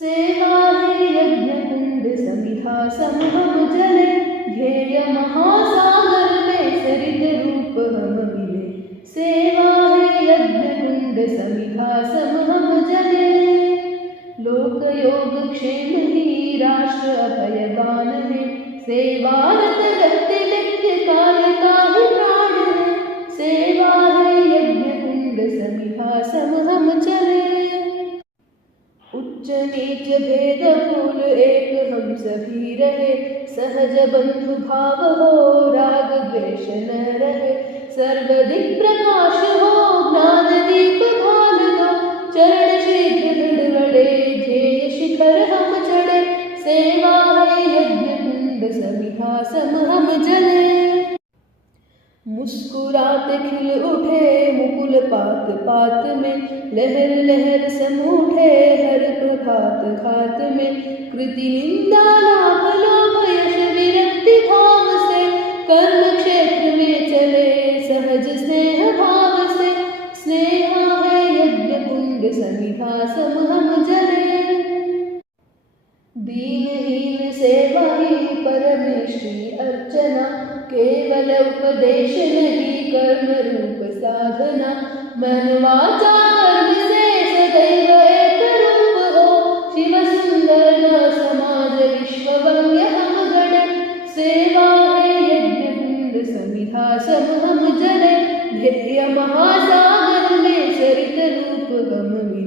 सेवा है यज्ञ कुंड समिधा समहम जले, ध्येय महासागर में सरित रूप हम मिले। सेवा है यज्ञ कुंड समिधा समहम जले, लोक योग क्षेम ही राष्ट्र अभय गान है। सेवारत व्यक्ति नित्य कार्य का ही प्राण है। सेवा है यज्ञ कुंड समिधा समहम चले, उच्च नीच भेद भूल एक हम सभी रहे। सहज बंधु भाव हो राग द्वेष न रहे, सर्वदिक प्रकाश हो ज्ञान दीप भाल दो। चरण शीघ्र दृढ़ बड़े ध्येय शिखर हम चढ़े। सेवा है यज्ञ कुंड समिधा समहम जले, मुस्कुराते खिल उठे मुकुल पात पात में। लहर लहर समूठे हर प्रभात घात में। कृति निंदा लाभ लोभ यश विरक्ति भाव से, कर्म क्षेत्र में चले सहज स्नेह भाव से। स्नेहा है यज्ञ कुंड समिधा समहम जले, दीनहीन सेवा ही परमेष्टि अर्चना। केवल उपदेश नहीं कर्म रूप साधना, मन वाचा कर्म से सदैव एक रूप हो। शिव सुंदर न समाज विश्व वंद्य हम गणे। सेवा है यज्ञ कुंड समिधा समहम जले, ध्येय महासागर में सरित रूप हम मिले।